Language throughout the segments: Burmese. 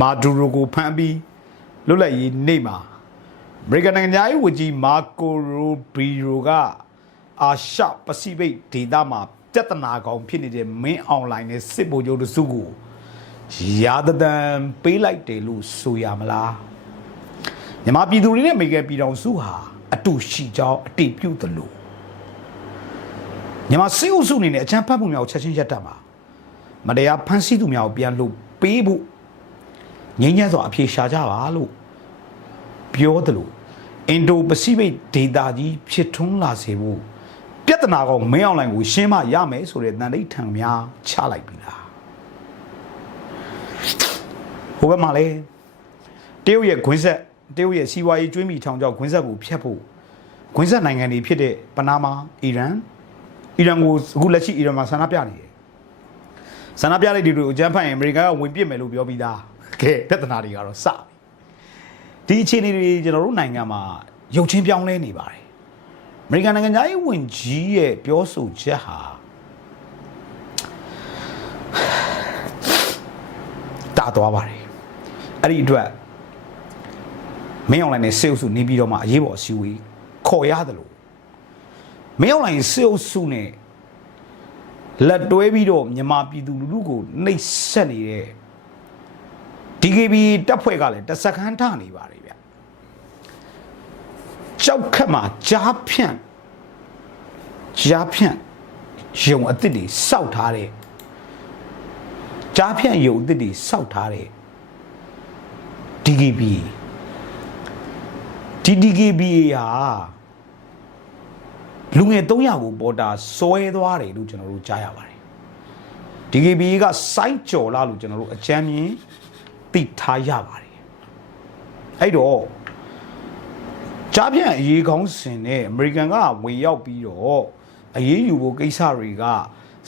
မာဒူရိုကိုဖမ်းပြီးလွတ်လပ်ရေးနေ့မှာအမေရိကန်နိုင်ငံသားရေးဝန်ကြီးမာကိုရိုဘီရိုကအာရှပစိဖိတ်ဒေသမှာပြဿနာကောင်ဖြစ်နေတဲ့မင်းအွန်လိုင်းနဲ့စစ်ဗိုလ်ချုပ်တို့စုကိုရာသတန်ပေးလိုက်တယ်လို့ဆိုရမလားမြန်မာပြည်သူတွေနဲ့အမေရိကန်ပြည်ထောင်စုဟာအတူရှိကြောင်းအတည်ပြုသလိုမြန်မာစစ်အုပ်စုအနေနဲ့အကြမ်းဖက်မှုများကိုချက်ချင်းရပ်တန့်ပါမတရားဖမ်းဆီးသူများကိုပြန်လို့ပေးဖို့ငြိမ်းချမ်းစွာအပြေရှာကြပါလို့ပြောသလိုအင်ဒိုပစိဖိတ်ဒေသကြီးဖြစ်ထွန်းလာစေဖို့ပြဿနာကောင်မင်းအောင်လိုင်းကိုရှင်းမရမယ်ဆိုတဲ့တန်ဋိဌာန်များချလိုက်ပြီလားဟိုဘက်မှာလေတရုတ်ရဲ့ခွင်းဆက်တရုတ်ရဲ့စီးပွားရေးကျွေးမိထောင်ကြောက်ခွင်းဆက်ကိုဖျက်ဖို့ခွင်းဆက်နိုင်ငံတွေဖြစ်တဲ့ပနာမာအီရန်ကိုအခုလက်ရှိအီရန်မှာဆန္ဒပြနေတယ်ဆန္ဒပြတဲ့ဒီလိုအကြမ်းဖက်ရင်အမေရိကန်ကဝင်ပစ်မယ်လို့ပြောပြီးသားကဲပြဿနာတွေကတော့စပြီဒီအခြေအနေတွေကျွန်တော်တို့နိုင်ငံမှာရုပ်ချင်းပြောင်းလဲနေပါတယ်အမေရိကန်နိုင်ငံသားရေးဝန်ကြီးရဲ့ပြောဆိုချက်ဟာတာသွားပါတယ်အဲ့ဒီအတွက်မင်းအွန်လိုင်းနဲ့စေအုပ်စုနေပြီးတော့မှအရေးပေါ်အစည်းအဝေးခေါ်ရတယ်လို့မင်းအွန်လိုင်းစေအုပ်စုနဲ့လက်တွဲပြီးတော့မြန်မာပြည်သူလူထုကိုနှိပ်စက်နေတဲ့ DKB တပ်ဖွဲ့ကလည်းတစခန်းထနေပါတယ်ဗျကြောက်ခတ်မှာကြားဖြန့်ယုံအသစ်တွေစောက်ထားတဲ့ကြားဖြန့်ယုံအသစ်တွေစောက်ထားတဲ့ DKB DKB ဟာလူငယ်300ကိုပေါ်တာစွဲသွားတယ်လို့ကျွန်တော်တို့ကြားရပါတယ် DKB ကစိုင်းကြော်လာလို့ကျွန်တော်တို့အကြမ်းမြင်သိထားရပါတယ်အဲ့တော့ကြားဖြန့်အရေးကောင်းစင်နဲ့အမေရိကန်ကဝင်ရောက်ပြီးတော့အရေးယူဖို့ကိစ္စတွေက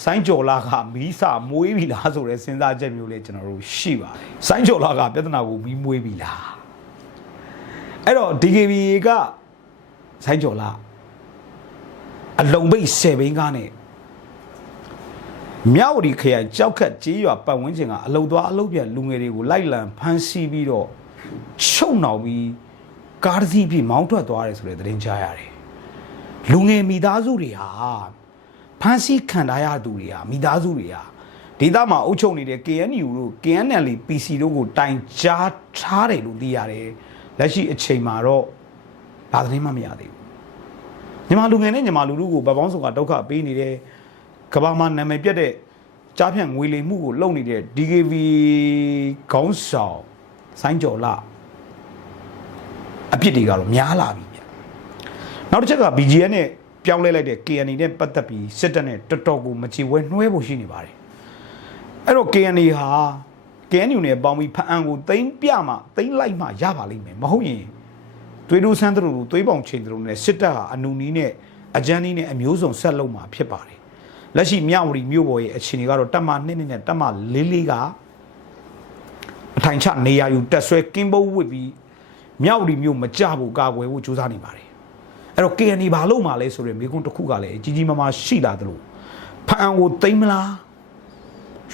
စိုင်းကြော်လာကမီးစာမွေးပြီလားဆိုတဲ့စဉ်းစားချက်မျိုးလေးကျွန်တော်တို့ရှိပါတယ်စိုင်းကြော်လာကပြဿနာကိုမီးမွေးပြီလားအဲ့တော့ DKB ကစိုင်းကြော်လာအလုံပိတ်10ဘိန်းကားနဲ့မြောက်ဝတီခရိုင်ကြောက်ခတ်ကြေးရွာပတ်ဝန်းကျင်ကအလုံသွားအလုံပြန်လူငယ်တွေကိုလိုက်လံဖမ်းဆီးပြီးတော့ချုပ်နှောင်ပြီးကားတစ်စီးပြီးမောင်းထွက်သွားတယ်ဆိုတဲ့သတင်းကြားရတယ်လူငယ်မိသားစုတွေဟာဖမ်းဆီးခံထားရသူတွေဟာမိသားစုတွေဟာဒေသမှာအုပ်ချုပ်နေတဲ့ KNU တို့ KNL PC တို့ကိုတိုင်ကြားထားတယ်လို့သိရတယ်လက်ရှိအချိန်မှာတော့ဘာသတင်းမှမရသေးဘူးညီမလူငယ်နဲ့ညီမလူလူကိုဗပေါင်းစုံကဒုက္ခပေးနေတယ်ကဘာမှာနာမည်ပြတ်တဲ့ကြားဖြန့်ငွေလိမ်မှုကိုလုပ်နေတဲ့ DKB ခေါင်းဆောင်စိုင်းကျော်လာအပြစ်တွေကတော့များလာပြီနောက်တစ်ချက်က BGN နဲ့ပြောင်းလဲလိုက်တဲ့ KNA နဲ့ပတ်သက်ပြီးစစ်တပ်နဲ့တော်တော်ကိုမချေဝဲနှွှဲဖို့ရှိနေပါတယ်အဲ့တော့ KNA ဟာ KNU နဲ့ပေါင်းပြီးဖအံကိုသိမ်းပြမှသိမ်းလိုက်မှရပါလိမ့်မယ်မဟုတ်ရင်သွေးတို့ဆန်းတို့သွေးပေါင်ချိန်တို့နဲ့စစ်တပ်ဟာအနူနီးနဲ့အကြမ်းနီးနဲ့အမျိုးစုံဆက်လုံးမှာဖြစ်ပါတယ်လက်ရှိမြဝတီမြို့ပေါ်ရဲ့အခြေအနေကတော့တပ်မ2နဲ့တပ်မ4ကအထိုင်ချနေရာယူတက်ဆွဲကင်းပုတ်ဝစ်ပြီးမြဝတီမြို့မကြဖို့ကာကွယ်ဖို့ကြိုးစားနေပါတယ်အဲ့တော့ KNA ဘာလို့မှလဲဆိုရင်မိကုန်းတစ်ခုကလည်းကြီးကြီးမားမားရှိလာသလိုဖအံကိုသိမ်းမလား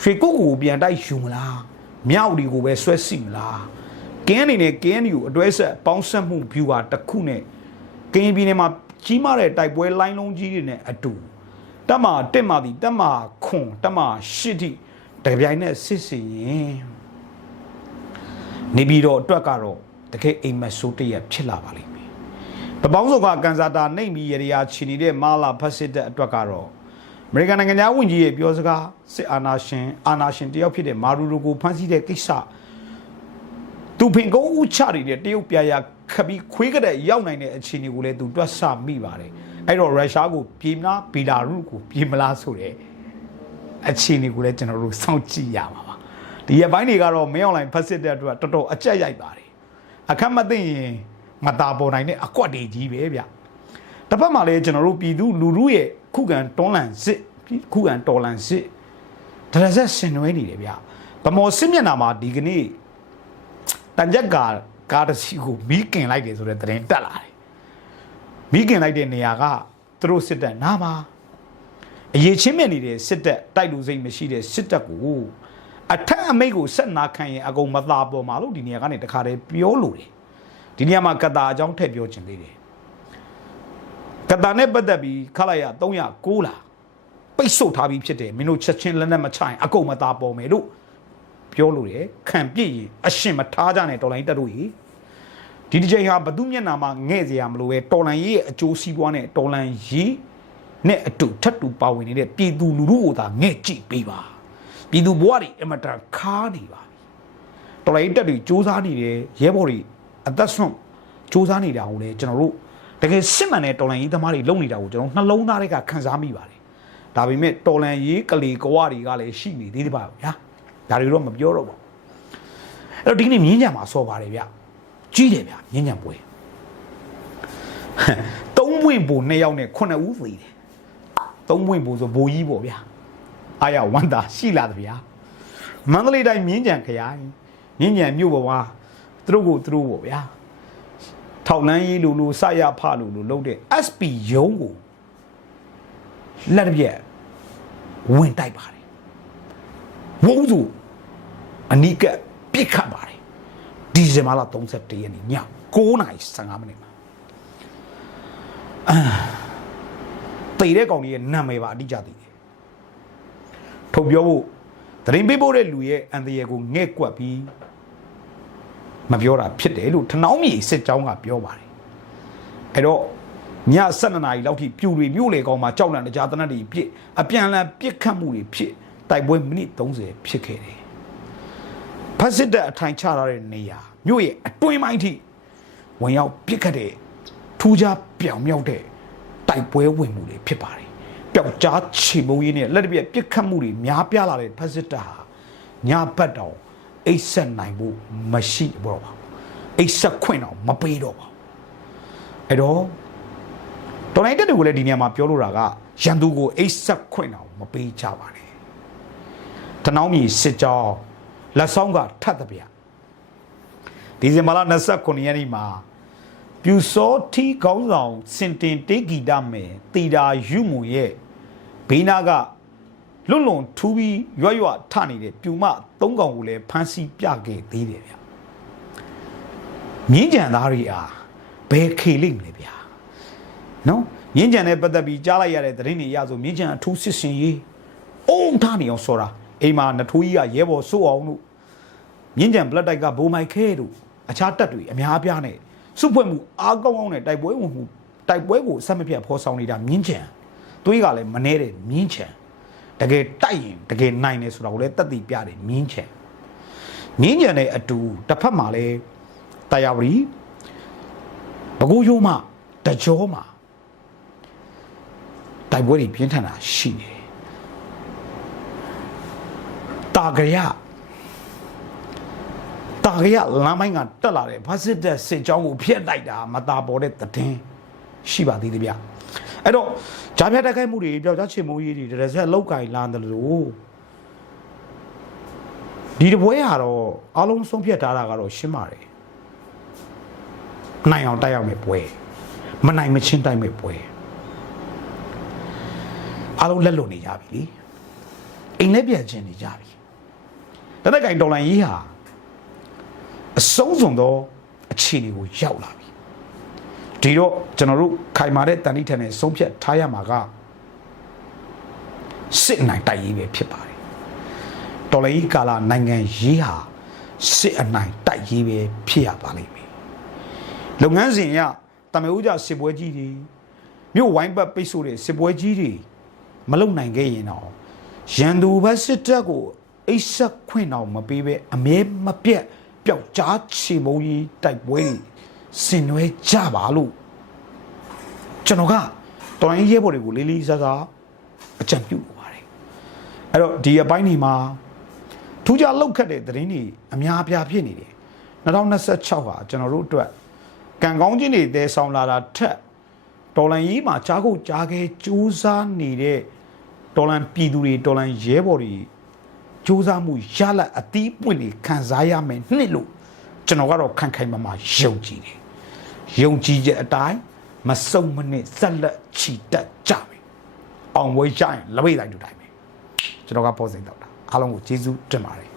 ရွှေကုတ်ကိုပြန်တိုက်ယူမလားမြဝတီကိုပဲဆွဲစီမလားKNA နဲ့ KNU အတွဲဆက်ပေါင်းဆက်မှု view ဟာတစ်ခုနဲ့ကရင်ပြည်နယ်မှာကြီးမားတဲ့တိုက်ပွဲလိုင်းလုံးကြီးတွေနဲ့အတူတက်မှာတက်မှာဒီတက်မှာခွန်တက်မှာရှစ်တိတပြိုင်နဲ့စစ်စီရင်နေပြီးတော့အတွက်ကတော့တကယ်အိမ်မက်ဆိုးတရက်ဖြစ်လာပါလိမ့်မယ်ပပေါင်းစုံကကန်စာတာနှိမ့်ပြီးရရာချီနေတဲ့မာလာဖတ်စစ်တဲ့အတွက်ကတော့အမေရိကန်နိုင်ငံသားဝန်ကြီးရဲ့ပြောစကားစစ်အာဏာရှင်တယောက်ဖြစ်တဲ့မာရူရိုကိုဖမ်းဆီးတဲ့ကိစ္စသူဖင်ကုန်းဦးချတွေတဲ့တရုတ်ပြာရခပြီးခွေးကတဲ့ရောက်နိုင်တဲ့အခြေအနေကိုလည်းသူတွက်ဆမိပါတယ်အဲ့တော့ရုရှားကိုပြေးမလားဘီလာရုကိုပြေးမလားဆိုတဲ့အခြေအနေကိုလည်းကျွန်တော်တို့စောင့်ကြည့်ရပါပါဒီရပိုင်းတွေကတော့မင်းအွန်လိုင်းဖတ်စစ်တဲ့အတွက်တော်တော်အကြက်ရိုက်ပါတယ်အခက်မသိရင်မတာပေါ်နိုင်တဲ့အကွက်တွေကြီးပဲဗျတစ်ဖက်မှာလည်းကျွန်တော်တို့ပြည်သူလူထုရဲ့ခုခံတော်လှန်စစ်ဒရဇက်ဆင်နွှဲနေတယ်ဗျဗမော်စစ်မျက်နှာမှာဒီကနေ့တန်ကြက်ကားတစ်စီးကိုမီးကင်လိုက်တယ်ဆိုတဲ့သတင်းတက်လာတယ်မီးကင်လိုက်တဲ့နေရာကသူတို့စစ်တပ်နားမှာအရေးချင်းမဲ့နေတဲ့စစ်တပ်တိုက်လူစိတ်မရှိတဲ့စစ်တပ်ကို အထက်အမိတ်ကိုဆက်နာခံရင်အကုန်မသာပေါ်မှာလို့ဒီနေရာကနေတခါတည်းပြောလို့တယ်ဒီနေရာမှာကတာအကြောင်းထည့်ပြောချင်သေးတယ်ကတာနဲ့ပတ်သက်ပြီးခလိုက်ရ309လာပိတ်ဆို့ထားပြီးဖြစ်တယ်မင်းတို့ချက်ချင်းလက်နဲ့မချရင်အကုန်မသာပေါ်မယ်လို့ပြောလို့တယ်ခံပြည့်ရင်အရှင်မထားကြနဲ့တော်လိုင်းတက်တို့ကြီးဒီတစ်ချိန်ဟာဘသူမျက်နာမှာငဲ့စရာမလိုပဲတော်လိုင်းရဲ့အကျိုးစီးပွားနဲ့တော်လိုင်းရေးနဲ့အတူထပ်တူပါဝင်နေတဲ့ပြည်သူလူထုကိုသာငဲ့ကြည့်ပေးပါပြည်သူဘဝတွေအမတန်ခါနေပါတော်လိုင်းတက်တွေစူးစမ်းနေတယ်ရဲဘော်တွေအသက်ဆုံးစူးစမ်းနေတာကိုလေကျွန်တော်တို့တကယ်စစ်မှန်တဲ့တော်လိုင်းရေးသမားတွေလုပ်နေတာကိုကျွန်တော်နှလုံးသားတွေကခံစားမိပါတယ်ဒါပေမဲ့တော်လိုင်းရေးကလေးကွာတွေကလည်းရှိနေသေးတယ်ပါဗျာဒါတွေတော့မပြောတော့ပါဘူးအဲ့တော့ဒီနေ့မြင်းညံမှာဆော့ပါတယ်ဗျကြီးတယ်ဗျမြင်းညံပွဲ3ပွင့်ပူ2ယောက်နဲ့9ဦးသေးတယ်3ပွင့်ပူဆိုဘိုးကြီးပေါ့ဗျာအားရဝမ်းသာရှိလာတယ်ဗျာမန္တလေးတိုင်းမြင်းညံခရိုင်မြင်းညံမြို့ပေါ်မှာသူတို့ပေါ့ဗျာထောက်လန်းရေးလူစရဖလူလုပ်တဲ့ SP ရုံးကိုလက်ပြက်ဝင်တိုက်ပါတယ်ဝုန်းစုအနိကပြစ်ခတ်ပါတယ်ဒီဇင်ဘာလ31ရက်နေ့ည9:15မိနစ်မှာတေတဲ့ကောင်ကြီးရဲ့နာမည်ပါအတိအကျသိတယ်ထုတ်ပြောဖို့သတင်းပေးပို့တဲ့လူရဲ့အန်တရယ်ကိုငဲ့ကွက်ပြီးမပြောတာဖြစ်တယ်လို့ထနောင်းမြေစစ်ကြောင်းကပြောပါတယ်အဲ့တော့ည7:00 နာရီလောက်ထိပြူတွေမြို့လေကောင်မှာကြောက်လန့်တရားတနတ်တွေပြစ်အပြန်လန်ပြစ်ခတ်မှုတွေဖြစ်တိုက်ပွဲမိနစ်30ဖြစ်ခဲ့တယ်ဖက်စစ်တပ်အထိုင်ချထားတဲ့နေရာမြို့ရဲ့အတွင်းပိုင်းထိဝင်ရောက်ပြစ်ခတ်တဲ့ထူးခြားပြောင်မြောက်တဲ့တိုက်ပွဲဝင်မှုတွေဖြစ်ပါတယ်ပျောက်ကြားချေမုံရင်းနဲ့လက်တပြက်ပြစ်ခတ်မှုတွေများပြားလာတဲ့ဖက်စစ်တပ်ဟာညဘက်တောင်အိတ်ဆက်နိုင်ဖို့မရှိတော့ပါဘူးအိတ်ဆက်ခွင့်တော့မပေးတော့ပါဘူးအဲ့တော့တော်လိုင်းတက်တွေကိုလည်းဒီနေရာမှာပြောလို့တာကရန်သူကိုအိတ်ဆက်ခွင့်တော့မပေးကြပါနဲ့တနောင်းမြေစစ်ကြောင်းလက်ဆောင်ကထပ်တပြဒီဇင်ဘာလ29ရက်နေ့မှာပြူစောထီကောင်းဆောင်စင်တင်တေဂီတမယ်တီတာယူမွန်ရဲ့ဘေးနာကလွတ်လွန်ထူးပြီးရွထနေတဲ့ပြူမ3ကောင်ကိုလည်းဖမ်းဆီးပြခဲ့သေးတယ်ဗျမြင်းကြံသားတွေအားဘယ်ခေလိမ့်မလဲဗျာနော်မြင်းကြံနဲ့ပတ်သက်ပြီးကြားလိုက်ရတဲ့သတင်းတွေအရဆိုမြင်းကြံအထူးစစ်စင်ရေးအုံထားနေအောင်ဆိုတာအိမ်မှာနထိုးကြီးကရဲဘော်စိုးအောင်လို့မြင်းကြံဘလက်တိုက်ကဘိုးမိုက်ခဲတို့အခြားတပ်တွေအများအပြားနဲ့စုဖွဲ့မှုအားကောင်းအောင်နဲ့တိုက်ပွဲဝင်မှုတိုက်ပွဲကိုဆက်မပြတ်ဖော်ဆောင်နေတာမြင်းကြံသွေးကလည်းမနှဲတဲ့မြင်းကြံတကယ်တိုက်ရင်တကယ်နိုင်တယ်ဆိုတာကိုလည်းတက်တည်ပြတယ်မြင်းကြံနဲ့အတူတစ်ဖက်မှာလည်းတရားဝတီဘကိုးရိုးမှတကြောမှာတိုက်ပွဲတွေပြင်းထန်တာရှိတယ်တာကြရလမ်းပိုင်းကတက်လာတဲ့ဖက်စစ်တပ်စစ်ကြောင်းကိုဖျက်လိုက်တာမတာပေါ်တဲ့သတင်းရှိပါသေးတယ်ဗျအဲ့တော့ဂျာပြတ်တိုက်ခိုက်မှုတွေပျောက်ကြားချေမှုကြီးတွေတရဆက်လောက်ကင်လာတယ်လို့ဒီတပွဲကတော့အားလုံးဆုံးဖြတ်ထားတာကတော့ရှင်းပါတယ်နိုင်အောင်တိုက်အောင်ပဲပွဲမနိုင်မချင်းတိုက်မဲ့ပွဲအားလုံးလက်လွတ်နေကြပြီလေအိမ်လည်းပြန်ကျင်နေကြပြီတနက်ကင်တော်လိုင်းကြီးဟာအဆုံးစွန်သောအခြေအနေကိုရောက်လာပြီဒီတော့ကျွန်တော်တို့ခိုင်မာတဲ့တန်ဋိဌာန်နဲ့ဆုံးဖြတ်ထားရမှာကစစ်နိုင်တိုက်ရေးပဲဖြစ်ပါတယ်တော်လိုင်းကြီးကာလနိုင်ငံရေးဟာစစ်အနိုင်တိုက်ရေးပဲဖြစ်ရပါလိမ့်မယ်လုပ်ငန်းစဉ်ရတမေဦးကြစစ်ပွဲကြီးတွေမြို့ဝိုင်းပတ်ပိတ်ဆို့တဲ့စစ်ပွဲကြီးတွေမလုံနိုင်ခဲ့ရင်တော့ရန်သူဘက်စစ်တပ်ကိုအိတ်ဆက်ခွင့်တော့မပေးပဲအမြဲမပြတ်ပျောက်ကြားချေမုံကြီးတိုက်ပွဲဆင်နွှဲကြပါလို့ကျွန်တော်ကတော်ရင်ရဲဘော်တွေကိုလေးလေးစားစားအကြံပြုလိုပါတယ်အဲ့တော့ဒီအပိုင်းတွေမှာထူးခြားလောက်ခတ်တဲ့သတင်းတွေအများအပြားဖြစ်နေတယ်2026ဟာကျွန်တော်တို့အတွက်ကံကောင်းခြင်းတွေတည်ဆောင်လာတာထက်တော်လန်ကြီးမှာကြားခုကြားခဲစူးစမ်းနေတဲ့တော်လန်ပြည်သူတွေတော်လန်ရဲဘော်တွေစူးစမ်းမှုရလတ်အသီးပွင့်တွေခံစားရမယ်နှစ်လို့ကျွန်တော်ကတော့ခံခိုင်မာမာယုံကြည်တယ်ယုံကြည်ချက်အတိုင်းမစုံမနစ်ဆက်လက်ချီတက်ကြမယ်အောင်ပွဲရရင်လက်ဝဲတိုင်းတူတိုင်းပဲကျွန်တော်ကပေါ်စိန်တော့တာအားလုံးကိုကျေးဇူးတင်ပါတယ်